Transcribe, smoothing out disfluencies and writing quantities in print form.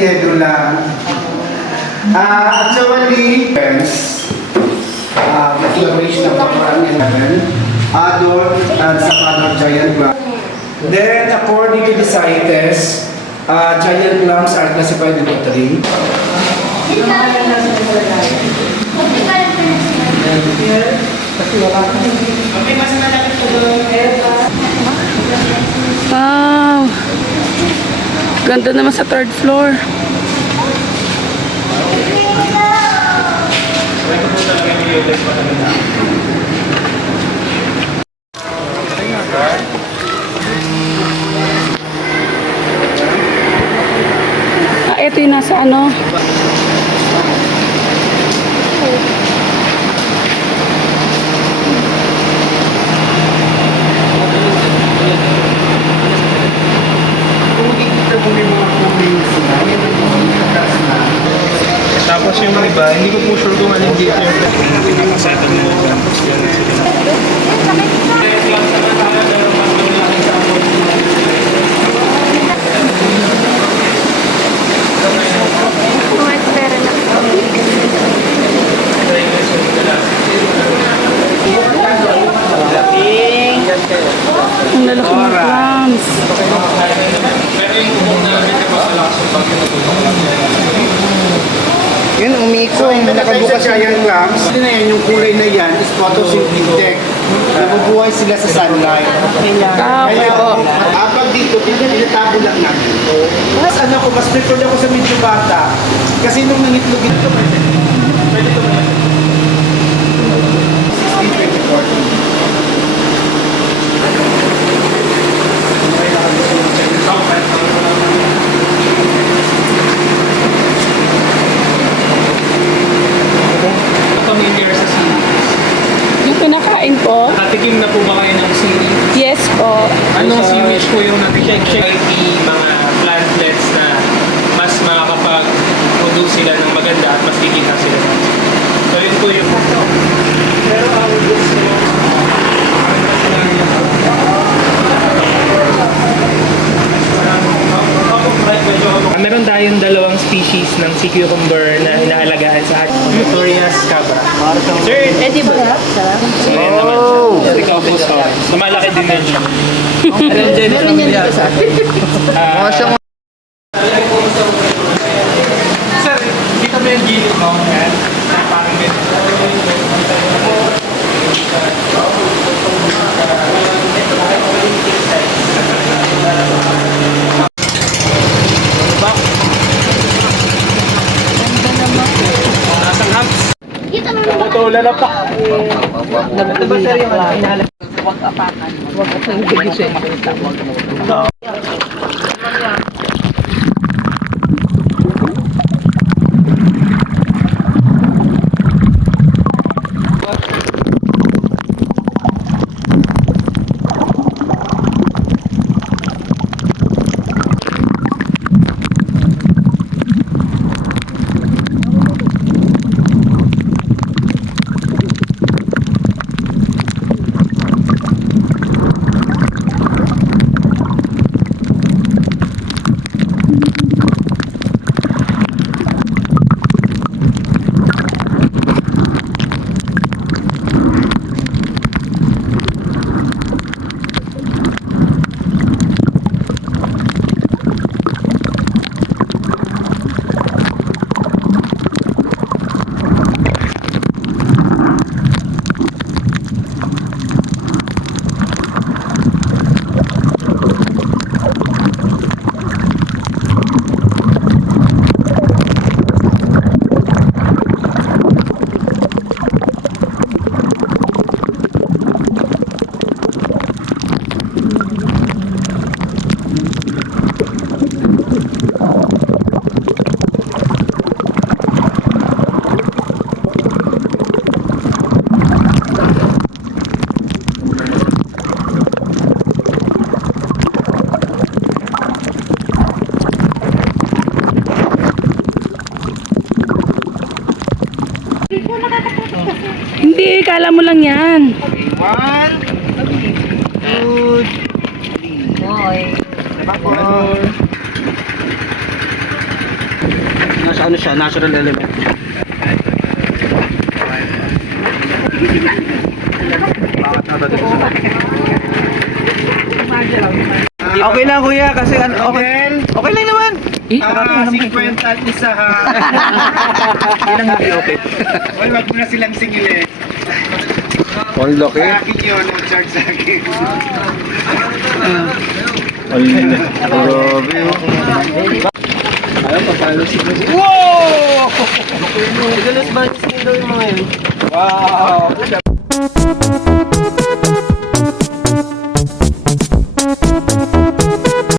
Yedo lang. Actually, friends, collaboration ng Paparan 11, adult and sa adult giant class. Then, according to the CITES, giant clams are classified into 3. Wow! Ganda naman sa third floor. Ito yung nasa ano? Tapos yung iba, hindi ko po sure kung anong dito yung pinakasettle mo. Tapos yun. Ang lalaki ng clams. Yun, umiko. Nakabukas siya yung clams. Hindi na yan, yung kulay na yan is photosynthetic. Nabubuhay sila sa sunlight. Okay po. Pag dito, tinatabo lang natin. Mas ano ko, mas preferred ako sa medyo bata. Kasi nung nangitlog ito, pwede ito ba? 16-24. Familiar sa series. Yung pinakain po? Nakatikim na po ba kayo ng series? Yes po. Anong series po yung nati-check mga plantlets na mas makakapag-produce sila ng maganda at mas kikita sila. So yun po yung... Pero ang gusto meron tayong dalawang species ng sea cucumber na inaalagaan sa ating Victoria's cabra. Sir, Eddie ba? So, yan naman siya. Ikaw po sa malaki din din siya. Meron yan dito sa atin. Sir, kita mo yung gilid mo? Yan. Parang Putulan na pa. Ito ba sir yung inahalap? Huwag apakan. Huwag apang bigyan. Hindi, kala mo lang yan. 1, 2, 3. 4. ano siya, natural element. Okay lang kuya, kasi okay lang naman. Sequental isa ha. Ilang hindi okay. Hoy, wag mo na silang singilin. Ang laki. Sa akin yun, ang charge sa akin. Grabe oh. Ayaw, papalo si Boss. Wow! Galas ba yung daw yung mga yun? Wow!